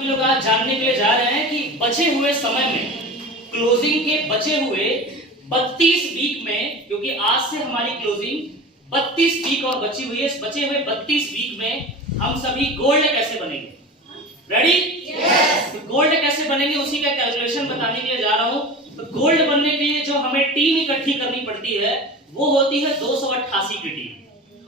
सभी लोग आज जानने के लिए जा रहे हैं कि बचे हुए समय में, क्लोजिंग के बचे हुए 32 वीक में, क्योंकि आज से हमारी क्लोजिंग 32 वीक और बची हुई है, इस बचे हुए 32 वीक में हम सभी गोल्ड कैसे बनेंगे। रेडी? यस। तो गोल्ड कैसे बनेंगे उसी का कैलकुलेशन बताने के लिए जा रहा हूं। तो गोल्ड बनने के लिए जो हमें टीम इकट्ठी करनी पड़ती है वो होती है 288 की टीम,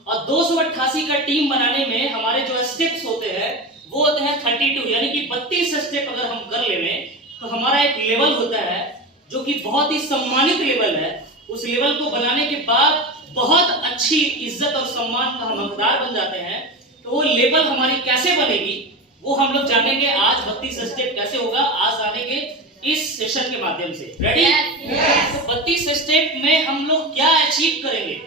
और 288 का टीम बनाने में हमारे जो स्टेप्स होते हैं वो होते हैं 32, यानी कि 32 स्टेप अगर हम कर लेंगे तो हमारा एक लेवल होता है जो कि बहुत ही सम्मानित लेवल है। उस लेवल को बनाने के बाद बहुत अच्छी इज्जत और सम्मान का हम हकदार बन जाते हैं। तो वो लेवल हमारी कैसे बनेगी वो हम लोग जानेंगे आज। 32 स्टेप कैसे होगा आज जानेंगे इस सेशन के माध्यम से। रेडी? yes. तो 32 स्टेप में हम लोग क्या अचीव करेंगे,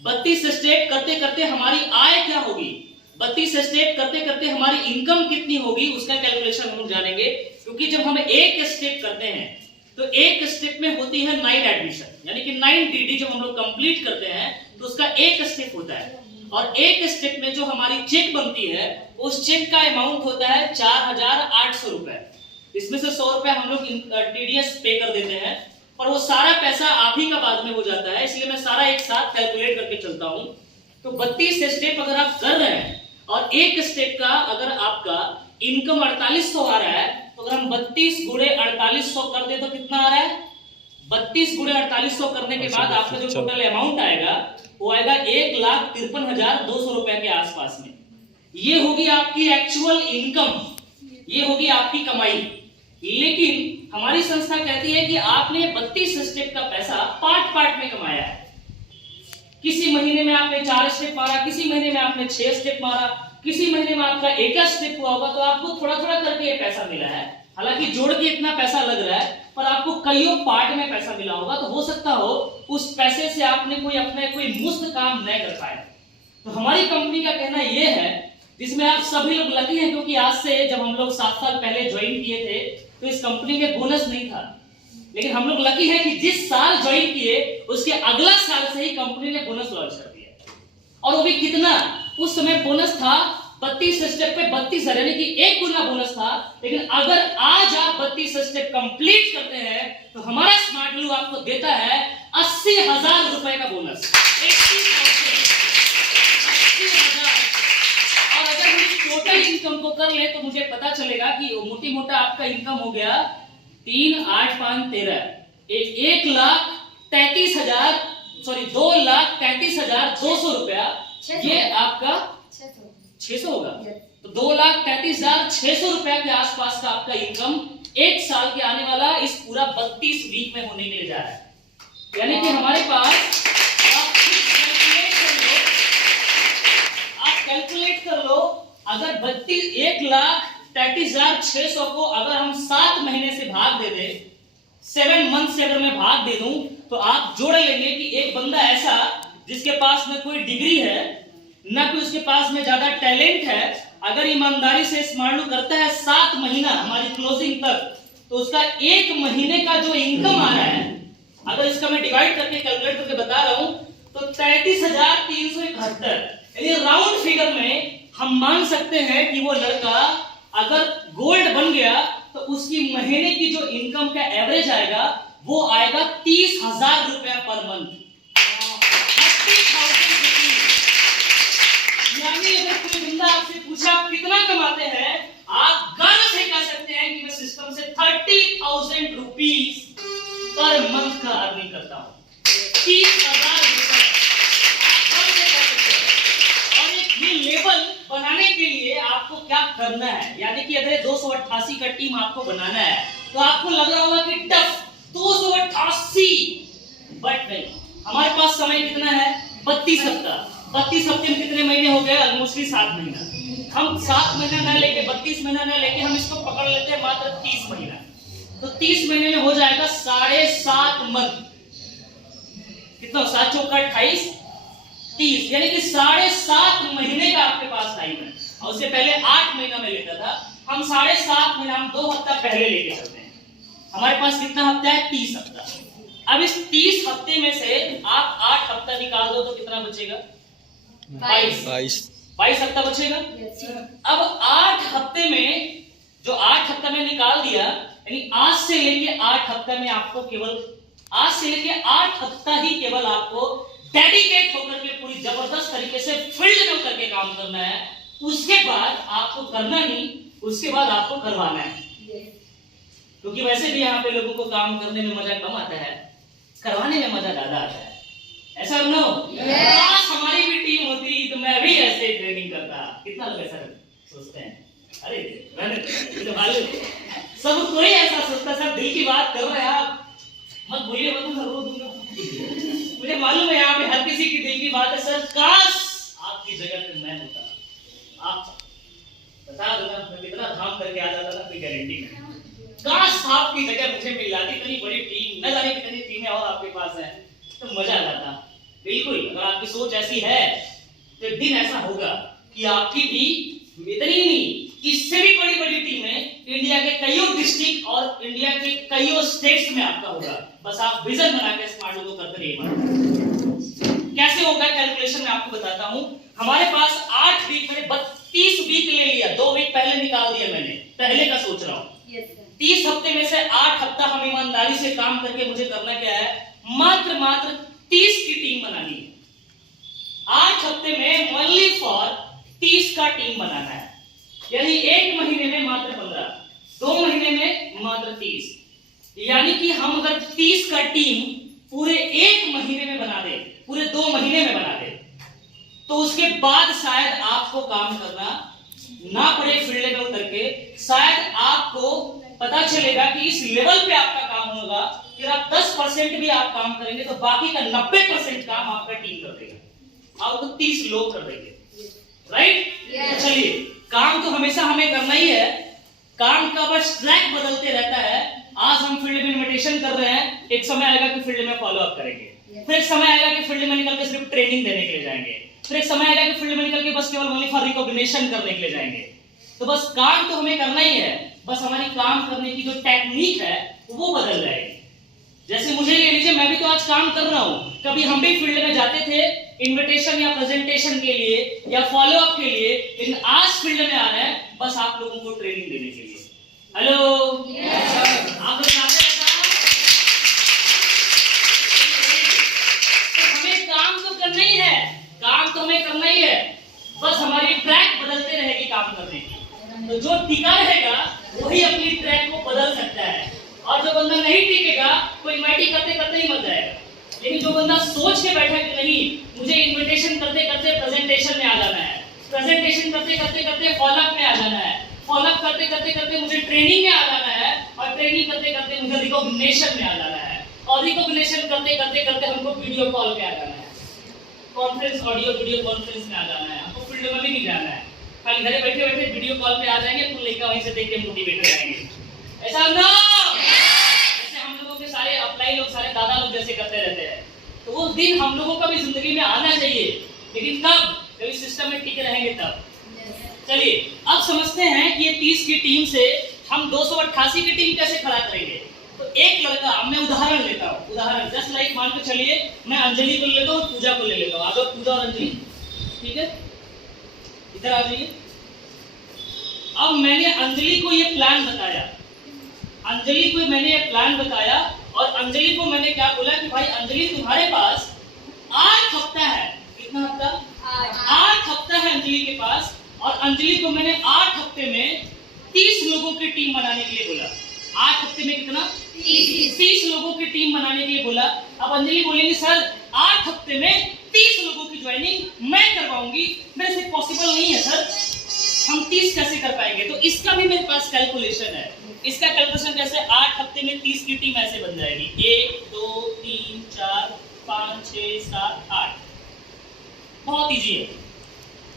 32 स्टेप करते करते हमारी आय क्या होगी, 32 स्टेप करते करते हमारी इनकम कितनी होगी, उसका कैलकुलेशन हम लोग जानेंगे। क्योंकि जब हम एक स्टेप करते हैं तो एक स्टेप में होती है 9 एडमिशन, यानी कि 9 डीडी जब हम लोग कंप्लीट करते हैं तो उसका एक स्टेप होता है, और एक स्टेप में जो हमारी चेक बनती है उस चेक का अमाउंट होता है 4800 रुपए। इसमें से 100 रुपए हम लोग टीडीएस पे कर देते हैं, और वो सारा पैसा आप ही का बाद में हो जाता है, इसलिए मैं सारा एक साथ कैलकुलेट करके चलता हूं। तो 32 स्टेप अगर आप कर रहे हैं और एक स्टेप का अगर आपका इनकम 4800 आ रहा है, तो अगर हम 32 गुणे 4800 कर दे तो कितना आ रहा है, 32 गुणे 4800 करने के बाद आपका जो टोटल अमाउंट आएगा वो आएगा 1,53,200 रुपए के आसपास में। ये होगी आपकी एक्चुअल इनकम, ये होगी आपकी कमाई। लेकिन हमारी संस्था कहती है कि आपने 32 स्टेप का पैसा पार्ट पार्ट में कमाया है। किसी महीने में आपने 4 स्टेप मारा, किसी महीने में आपने 6 स्टेप मारा, किसी महीने में आपका एक स्टेप हुआ होगा, तो आपको थोड़ा थोड़ा करके ये पैसा मिला है। हालांकि जोड़ के इतना पैसा लग रहा है पर आपको कईयों पार्ट में पैसा मिला होगा। तो हो सकता हो उस पैसे से आपने कोई मुफ्त काम नहीं कर पाए। तो हमारी कंपनी का कहना यह है, जिसमें आप सभी लोग लकी हैं, क्योंकि आज से जब हम लोग 7 साल पहले ज्वाइन किए थे तो इस कंपनी में बोनस नहीं था, लेकिन हम लोग लकी हैं कि जिस साल ज्वाइन किए उसके अगला साल से ही कंपनी ने बोनस लॉन्च कर दिया। और वो भी कितना, उस समय बोनस था 32 स्टेप पे 32,000, यानी कि 1 गुना बोनस था। लेकिन अगर आज आप 32 स्टेप कंप्लीट करते हैं तो हमारा स्मार्ट ग्लू आपको देता है 80,000 रुपए का बोनस, 80,000। और अगर हम टोटल इनकम को कर ले तो मुझे पता चलेगा कि मोटी मोटा आपका इनकम हो गया 3, 8, 5, 13, 2,33,200 रुपया। ये आपका 600 होगा, तो 2,33,600 रुपया के आसपास का आपका इनकम एक साल के आने वाला इस पूरा 32 वीक में होने के लिए जा रहा है। यानी कि हमारे पास आप कैलकुलेट कर लो, अगर 1,33,600 को अगर हम 7 महीने से भाग दे दें, 7 मंथ से अगर मैं भाग दे दूं, तो आप जोड़ लेंगे कि एक बंदा ऐसा जिसके पास में कोई डिग्री है ना कोई उसके पास में ज्यादा टैलेंट है, अगर ईमानदारी से स्मार्ट करता है 7 महीना हमारी क्लोजिंग तक, तो उसका 1 महीने का जो इनकम आ रहा है, अगर इसका मैं डिवाइड करके कैलकुलेट करके बता रहा हूं, तो 33,371, यानी राउंड फिगर में हम मान सकते हैं कि वो लड़का अगर गोल्ड बन गया तो उसकी महीने की जो इनकम का एवरेज आएगा वो आएगा 30,000 रुपया पर मंथ। यानी अगर कोई बंदा आपसे पूछा आप कितना कमाते हैं, आप गर्व से कह सकते हैं कि मैं सिस्टम से 30,000 रुपीज पर मंथ का अर्निंग करता हूं, 30,000 रुपए गर्व से कह सकते हैं। और एक ये लेवल बनाने के लिए आपको क्या करना है, यानी कि अगर 288 का टीम आपको बनाना है तो आपको लग रहा होगा कि टफ 288, बट नहीं, हमारे पास समय कितना है, 32 हफ्ता। 32 हफ्ते में कितने महीने हो गए, ऑलमोस्टली 7 महीना। हम 7 महीना ना लेके 32 महीना ना लेके हम इसको पकड़ लेते हैं मात्र 30 महीना। तो 30 महीने में हो जाएगा 7.5 मंथ। कितना, 7 चौका 28, 30, यानी कि 7.5 महीने का आपके पास टाइम है। और उससे पहले 8 महीना में लेता था, हम 7.5 महीना, हम 2 हफ्ता पहले लेके चलते हैं। हमारे पास कितना हफ्ता है, 30 हफ्ता। अब इस 30 हफ्ते में से आप 8 हफ्ता निकाल दो तो कितना बचेगा, 22 हफ्ता बचेगा। अब 8 हफ्ते में जो दिया, यानी आज से लेके 8 हफ्ता में आपको केवल 8 हफ्ता ही केवल आपको डेडिकेट होकर के पूरी जबरदस्त तरीके से फील्ड में उतर के काम करना है। उसके बाद आपको करना नहीं, उसके बाद आपको करवाना है। क्योंकि वैसे भी यहाँ पे लोगों को काम करने में मजा कम आता है, करवाने में मजा ज्यादा आता है। ऐसा नो? काश हमारी भी टीम होती तो मैं भी ऐसे ट्रेनिंग करता। कितना लोग ऐसा सोचते हैं? अरे तो मालूम सब कोई ऐसा सोचता, सब दिल की बात कर रहे हैं आप, मत बोलिए मत रो दूंगा। मुझे मालूम है यहाँ पे हर किसी की दिल की बात है। सर काश आपकी जगह पे मैं होता, आप बता दो ना मैं कितना काम करके आ जाता था, कोई गारंटी नहीं। काश आपकी जगह मुझे मिल जाती, इतनी बड़ी टीम, न जाने कितनी टीमें और आपके पास है, तो मजा आ जाता। बिल्कुल, अगर आपकी सोच ऐसी है तो एक दिन ऐसा होगा कि आपकी भी इतनी नहीं, इससे भी बड़ी बड़ी टीमें इंडिया के कईयों डिस्ट्रिक्ट और इंडिया के कईयों स्टेट्स में आपका होगा। बस आप विजन बना के स्मार्ट को करते रहिए। कैसे होगा कैलकुलेशन मैं आपको बताता हूं। हमारे पास 8 वीक में 32 वीक ले लिया, 2 वीक पहले निकाल दिया मैंने, पहले का सोच रहा हूं। 30 हफ्ते में से 8 हफ्ता हम ईमानदारी से काम करके मुझे करना क्या है, मात्र 30 की टीम बनानी है। 8 हफ्ते में ओनली फॉर 30 का टीम बनाना है, यानी 1 महीने में मात्र 15, 2 महीने में मात्र 30, यानी कि हम अगर 30 का टीम पूरे 1 महीने में बना दे, पूरे 2 महीने में बना दे, तो उसके बाद शायद आपको काम करना ना पड़े फील्ड में उतर के। शायद आपको पता चलेगा कि इस लेवल पे आपका काम होगा, फिर आप 10% भी आप काम करेंगे तो बाकी का 90% काम आपका टीम कर देगा, आपको 30 लोग कर देंगे। राइट? तो चलिए, काम तो हमेशा हमें करना ही है, काम का बस ट्रैक बदलते रहता है। आज हम फील्ड में इन्विटेशन कर रहे हैं, एक समय आएगा कि फील्ड में फॉलो अप करेंगे, फिर एक समय आएगा कि फील्ड में निकल के सिर्फ ट्रेनिंग देने के लिए जाएंगे, फिर एक समय आएगा कि फील्ड में निकल के बस केवल ओनली फॉर रिकॉग्निशन करने के लिए जाएंगे। तो बस काम तो हमें करना ही है, बस हमारी काम करने की जो टेक्निक है वो बदल जाएगी। जैसे मुझे ले लीजिए, मैं भी तो आज काम कर रहा हूं, कभी हम भी फील्ड में जाते थे इन्विटेशन या प्रेजेंटेशन के लिए या फॉलो अप के लिए, लेकिन आज फील्ड में आ रहे हैं बस आप लोगों को ट्रेनिंग देने के लिए। हेलो, आप लोग चाहते हैं तो हमें काम तो करना ही है, काम तो हमें करना ही है, बस हमारी ट्रैक बदलते रहेगी काम करने की। तो जो टिका रहेगा वही अपनी ट्रैक को बदल सकता है, और जो बंदा नहीं टिकेगा कोई माइटी करते करते ही मर जाएगा। लेकिन जो बंदा सोच के बैठा कि नहीं मुझे इन्विटेशन करते करते प्रेजेंटेशन में आ जाना है, प्रेजेंटेशन करते करते फॉलोअप में आ जाना है, फॉलोअप करते करते मुझे ट्रेनिंग में आ जाना है, और ट्रेनिंग करते करते मुझे रिकॉग्निशन में आ जाना है, और रिकॉग्निशन करते करते हमको वीडियो कॉल पे आ जाना है, कॉन्फ्रेंस ऑडियो वीडियो कॉन्फ्रेंस में आ जाना है। हमको फील्ड में भी नहीं जाना है, खाली घरे बैठे बैठे वीडियो कॉल पे आ जाएंगे, तो लेकर वहीं से देख के मोटिवेट हो जाएंगे। ऐसा ना जैसे हम लोगों के सारे अप्लाई लोग, सारे दादा लोग जैसे करते रहते हैं, तो वो दिन हम लोगों का भी जिंदगी में आना चाहिए, लेकिन कब, जब इस सिस्टम में टिके रहेंगे तब। चलिए अब समझते हैं कि ये 30 की टीम से हम 288 की टीम कैसे खड़ा करेंगे। तो एक लड़का, मैं उदाहरण लेता हूँ, उदाहरण जस्ट लाइक मान के चलिए मैं अंजलि को ले लेता हूँ, पूजा को ले लेता हूँ। आप पूजा और अंजलि, ठीक है, इधर आ जाइए। अब मैंने अंजलि को ये प्लान बताया, अंजलि को मैंने ये प्लान बताया, और अंजलि को मैंने क्या बोला कि भाई अंजलि तुम्हारे पास 8 हफ्ता है। कितना हफ्ता? 8 हफ्ता है अंजलि के पास, और अंजलि को मैंने 8 हफ्ते में 30 लोगों की टीम बनाने के लिए बोला। 8 हफ्ते में कितना? 30 लोगों की टीम बनाने के लिए बोला। अब अंजलि बोलेंगे सर 8 हफ्ते में 30 लोगों की ज्वाइनिंग मैं करवाऊंगी, मेरे से पॉसिबल नहीं है सर, हम 30 कैसे कर पाएंगे? तो इसका भी मेरे पास कैलकुलेशन है। इसका कैलकुलेशन कैसे? 8 हफ्ते में 30 की टीम ऐसे बन जाएगी, 1 2 3 4 5 6 7 8। बहुत इजी है,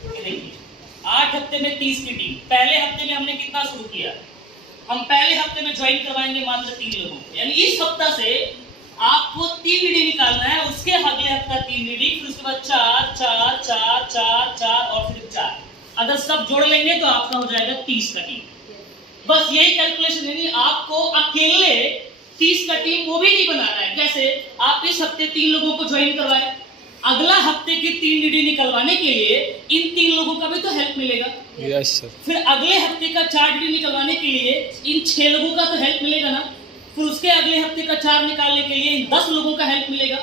देखिए 8 हफ्ते में 30 की टीम। पहले हफ्ते में हमने कितना शुरू किया? हम पहले हफ्ते में ज्वाइन करवाएंगे मात्र 3 लोगों को, यानी इस हफ्ता से आपको 3 लीडी निकालना है, उसके अगले हफ्ता 3 लीडी, फिर उसके बाद 4 4 4 4 4 और फिर 4। अगर सब जोड़ लेंगे तो आपका हो जाएगा 30 का टीम। बस यही कैलकुलेशन है। आपको अकेले 30 का टीम वो भी नहीं बनाना है। कैसे? आप इस हफ्ते 3 लोगों को ज्वाइन करवाएं, अगला हफ्ते की 3 लीडी निकलवाने के लिए इन 3 लोगों का भी तो हेल्प मिलेगा। Yes sir. फिर अगले हफ्ते का 4 DD निकलवाने के लिए इन 6 लोगों का तो हेल्प मिलेगा ना, फिर उसके अगले हफ्ते का 4 निकालने के लिए इन 10 लोगों का हेल्प मिलेगा,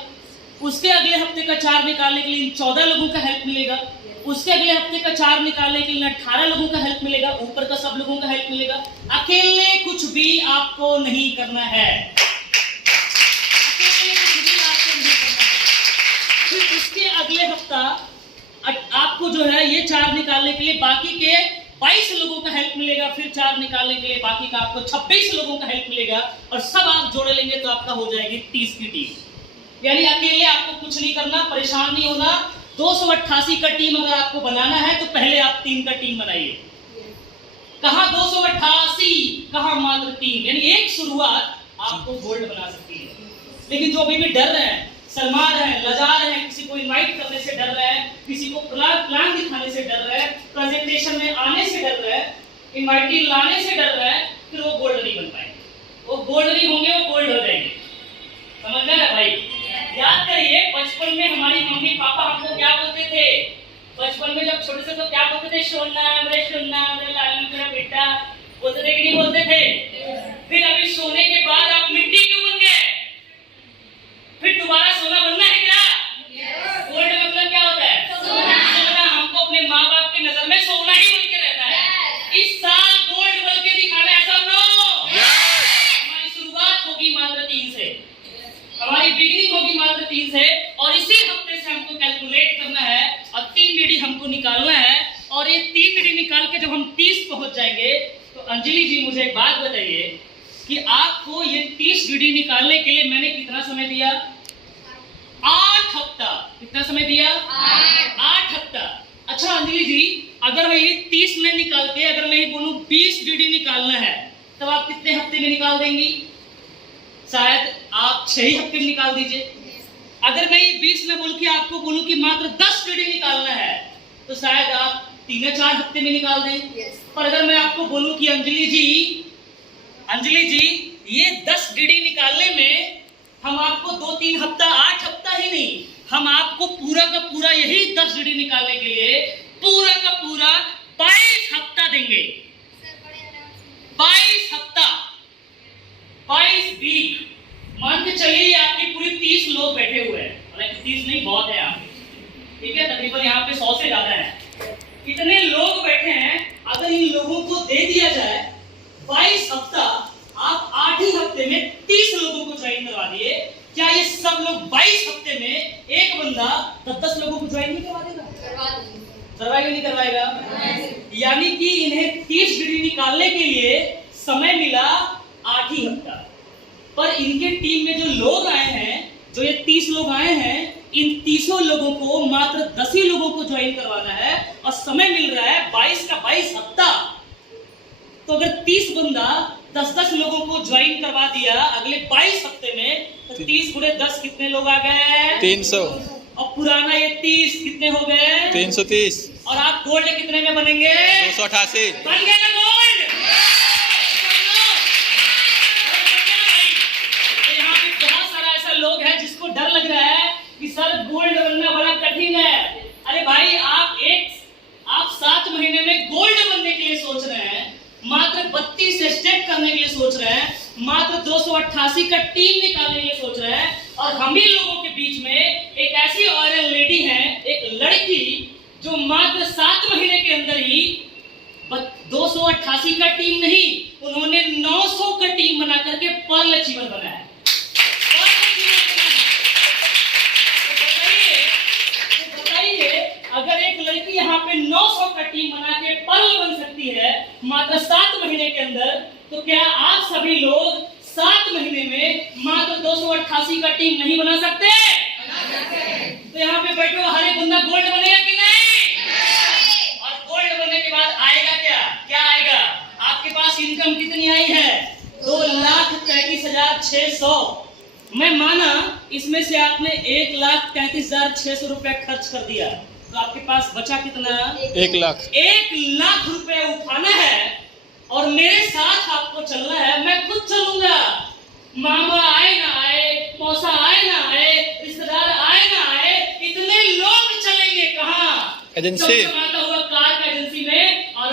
उसके अगले हफ्ते का 4 निकालने के लिए इन 14 लोगों का हेल्प मिलेगा, उसके अगले हफ्ते का 4 निकालने के लिए 18 लोगों का हेल्प मिलेगा, ऊपर का सब लोगों का हेल्प मिलेगा। अकेले कुछ भी आपको नहीं करना है, अकेले कुछ भी आपको नहीं करना है। फिर उसके अगले हफ्ता आपको जो है ये 4 निकालने के लिए बाकी के 22 लोगों का हेल्प मिलेगा, फिर 4 निकालने के लिए बाकी का आपको 26 लोगों का हेल्प मिलेगा, और सब आप जोड़ लेंगे तो आपका हो जाएगी 30 की टीम। यानी अकेले आपको कुछ नहीं करना, परेशान नहीं होना। 288 का टीम अगर आपको बनाना है तो पहले आप 3 का टीम बनाइए। कहां 288, कहां मात्र 3, यानी एक शुरुआत आपको गोल्ड बना सकती है। लेकिन जो अभी भी डर रहे हैं, शर्मा रहे हैं, लजा रहे हैं, किसी को इनवाइट करने से डर रहे हैं, किसी को प्लान दिखाने से डर रहे हैं, प्रेजेंटेशन में आने से डर रहे हैं, इनवाइटी लाने से डर रहे हैं, फिर वो गोल्ड नहीं बन पाएंगे। वो गोल्ड नहीं होंगे, वो गोल्ड हो जाएंगे। समझ रहे हैं भाई? याद करिए, बचपन में हमारी मम्मी पापा हमको क्या बोलते थे? बचपन में जब छोटे से तो क्या बोलते थे? सोना मेरे लालू मेरा बेटा, बोलते थे कि नहीं बोलते थे? फिर अभी सोने के बाद आप मिट्टी क्यों बन गए? फिर दोबारा सोना बनना है क्या? गोल्ड मतलब क्या होता है? सोना। हमको अपने माँ बाप की नजर में सोना ही बन के रहना है। इस साल गोल्ड बन के दिखाना है सब लोग। हमारी शुरुआत होगी मात्र 3 से, हमारी बिगिनिंग होगी मात्र 3 से, और इसी हफ्ते से हमको कैलकुलेट करना है और 3 DD हमको निकालना है। और ये 3 DD निकाल के जब हम 30 पहुंच जाएंगे तो अंजलि जी मुझे एक बात बताइए कि आपको ये 30 DD निकालने के लिए मैंने कितना समय दिया? 8 हफ्ता। कितना समय दिया? 8 हफ्ता। अच्छा अंजलि जी, अगर मैं ये 30 में निकाल के अगर मैं ये बोलूं 20 DD निकालना है, तब आप कितने हफ्ते में निकाल देंगी? शायद आप 6 ही हफ्ते में निकाल दीजिए। अगर मैं ये 20 में बोल के आपको बोलूं कि मात्र 10 DD निकालना है, तो शायद आप 3 या 4 हफ्ते में निकाल दें। पर अगर मैं आपको बोलूं कि अंजलि जी ये 10 DD निकालने में हम आपको 2-3 हफ्ता, 8 हफ्ता ही नहीं, हम आपको पूरा का पूरा यही 10 DD निकालने के लिए पूरा का पूरा 22 हफ्ता देंगे। 22 हफ्ता, 22 वीक। मान के चलिए आपकी पूरी 30 लोग बैठे हुए हैं, हालांकि 30 नहीं बहुत है यहाँ पे, ठीक है, तकरीबन यहाँ पे 100 से ज्यादा है। इतने लोग बैठे हैं, अगर इन लोगों को दे दिया जाए 22 हफ्ता, आप 8 ही हफ्ते में 30 लोगों को ज्वाइन करवा दिए, क्या ये सब लोग 22 हफ्ते में एक बंदा 10-10 लोगों को ज्वाइन नहीं करवा देगा? करवाएगा नहीं करवाएगा? यानी कि इन्हें 30 DD निकालने के लिए समय मिला 8 ही हफ्ता। पर इनके टीम में जो लोग आए हैं, जो ये 30 लोग आए हैं, इन 30 लोगों को मात्र 10 ही लोगों को ज्वाइन करवाना है और समय मिल रहा है 22 का 22 हफ्ता। तो अगर 30 बंदा 10-10 लोगों को ज्वाइन करवा दिया अगले 22 हफ्ते में, तो 30 गुणे 10 कितने लोग आ गए? 300। और पुराना ये 30 कितने हो गए? 330। और आप गोल्ड कितने में बनेंगे? 288। बन गए ना गोल्ड? लोग हैं जिसको डर लग रहा है कि सर गोल्ड बनना बड़ा कठिन है। अरे भाई, आप 7 महीने में गोल्ड बनने के लिए सोच रहे हैं, मात्र 32 स्टेप करने के लिए सोच रहे हैं, मात्र 288 का टीम निकालने के लिए सोच रहे हैं, और हम ही लोगों के बीच में एक ऐसी ऑयल लेडी है, एक लड़की, जो मात्र 7 महीने के अंदर ही 288 का टीम नहीं, उन्होंने 900 का टीम बना करके पर्ल अचीवर बनाया। अगर एक लड़की यहाँ पे 900 का टीम बना के पर्ल बन सकती है मात्र 7 महीने के अंदर, तो क्या आप सभी लोग 7 महीने में मात्र 288 का टीम नहीं बना सकते? तो यहाँ पे बैठे हर एक बंदा गोल्ड बनेगा कि नहीं? और गोल्ड बनने के बाद आएगा क्या आएगा? आपके पास इनकम कितनी आई है? 2,33,600। मैं माना इसमें से आपने 1,33,600 रुपया खर्च कर दिया, तो आपके पास बचा कितना? 1 लाख। 1 लाख रुपए उठाना है और मेरे साथ आपको चलना है। मैं खुद चलूंगा, मामा आए ना आए, मौसा आए ना आए, रिश्तेदार आए ना आए, इतने लोग चलेंगे कहाँ? एजेंसी, चमचमाता हुआ कार का एजेंसी में, और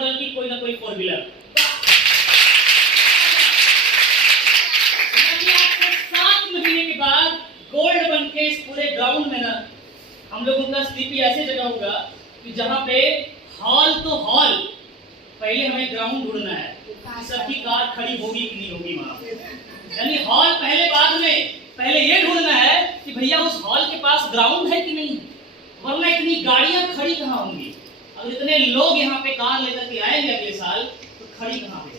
मॉडल की कोई ना कोई 4 व्हीलर। 7 महीने के बाद गोल्ड बन के इस पूरे ग्राउंड में ना हम लोगों का स्लीपी ऐसे जगह होगा कि जहां पे हॉल तो हॉल, पहले हमें ग्राउंड ढूंढना है कि सबकी कार खड़ी होगी कि नहीं होगी वहां पे, यानी हॉल पहले बाद में, पहले ये ढूंढना है कि भैया उस हॉल के पास ग्राउंड है कि नहीं, वरना इतनी गाड़ियां खड़ी कहां होंगी, अगर इतने लोग यहाँ पे कार लेकर के आएंगे अगले साल तो खड़ी कहां पे,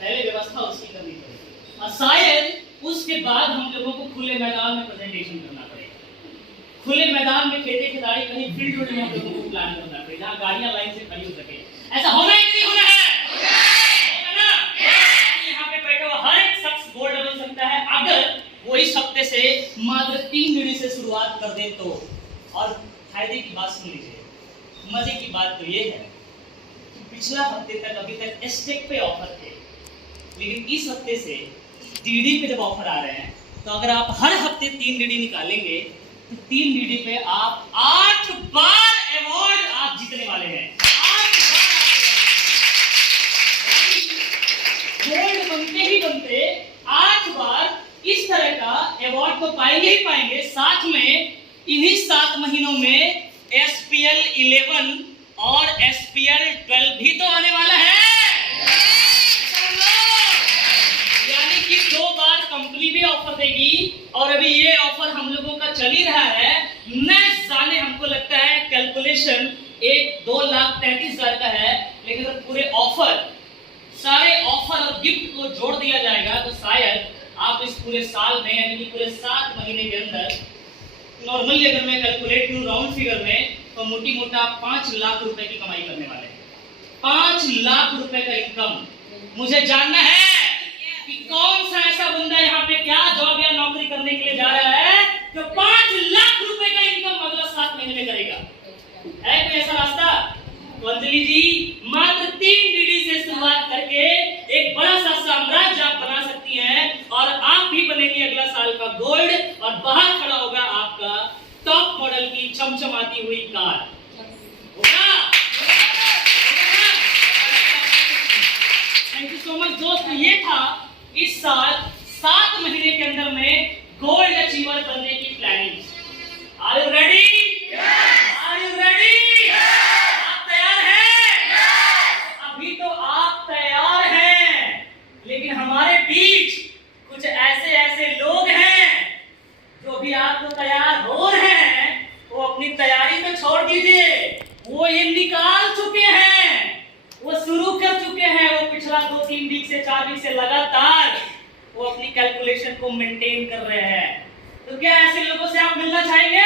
पहले व्यवस्था उसकी करनी पड़ेगी। और शायद उसके बाद हम लोगों को खुले मैदान में प्रेजेंटेशन करना पड़ेगा, खुले मैदान में खेती खिदारी कहीं फील्ड में हम लोगों को प्लान करना पड़ेगा जहाँ गाड़ियां लाइन से खड़ी हो सके। ऐसा होना है कि नहीं होना है? होगा ना? यहाँ पे बैठा हुआ हर एक शख्स गोल्ड बन सकता है अगर वो इस हफ्ते से मात्र 3 डिग्री से शुरुआत कर दे तो। और फायदे की बात सुन लीजिए, मजे की बात तो ये है कि पिछला हफ्ते तक अभी तक स्टेक पे ऑफर थे, लेकिन इस हफ्ते से डीडी पे जब ऑफर आ रहे हैं तो अगर आप हर हफ्ते 3 डीडी निकालेंगे तो 3 डीडी पे आप 8 बार अवार्ड आप जीतने वाले हैं। 8 बार गोल्ड बनते ही बनते 8 बार इस तरह का अवार्ड तो पाएंगे ही पाएंगे, साथ में इन्हीं 7 महीनों में SPL 11 और SPL 12 भी तो आने वाला है। यानी कि 2 बार कंपनी भी ऑफर देगी और अभी ये ऑफर हम लोगों का चल ही रहा है। न जाने हमको लगता है कैलकुलेशन 1,02,33,000 का है, लेकिन अगर पूरे ऑफर, सारे ऑफर और गिफ्ट को जोड़ दिया जाएगा तो शायद आप इस पूरे साल में यानी कि पूरे 7 महीने के अंदर, नॉर्मली अगर मैं कैलकुलेट करूं राउंड फिगर में तो मोटी मोटा 5 लाख रुपए की कमाई करने वाले हैं। 5 लाख रुपए का इनकम। मुझे जानना है कि कौन सा ऐसा बंदा यहाँ पे क्या जॉब या नौकरी करने के लिए जा रहा है जो 5 लाख रुपए का इनकम अगला 7 महीने में करेगा। है कोई ऐसा रास्ता? तो अंजलि जी मात्र 3 डीडी से शुरुआत करके एक बड़ा सा साम्राज्य आप बना सकती हैं और आप भी बनेंगे अगला साल का गोल्ड और बाहर खड़ा होगा आपका टॉप मॉडल की चमचमाती हुई कार। होगा? थैंक यू सो मच दोस्त। ये था इस साल 7 महीने के अंदर में गोल्ड अचीवर बनने की planning. Are you ready? Are you ready? आप तैयार हैं? अभी तो आप तैयार हैं, लेकिन हमारे बीच कुछ ऐसे ऐसे लोग हैं जो भी आपको तैयार हो रहे हैं, वो अपनी तैयारी तो छोड़ दीजिए, वो ये निकाल चुके हैं, वो शुरू कर चुके हैं, वो पिछला 2-3 वीक से 4 वीक से लगातार वो अपनी कैलकुलेशन को मेंटेन कर रहे हैं। तो क्या ऐसे लोगों से आप मिलना चाहेंगे?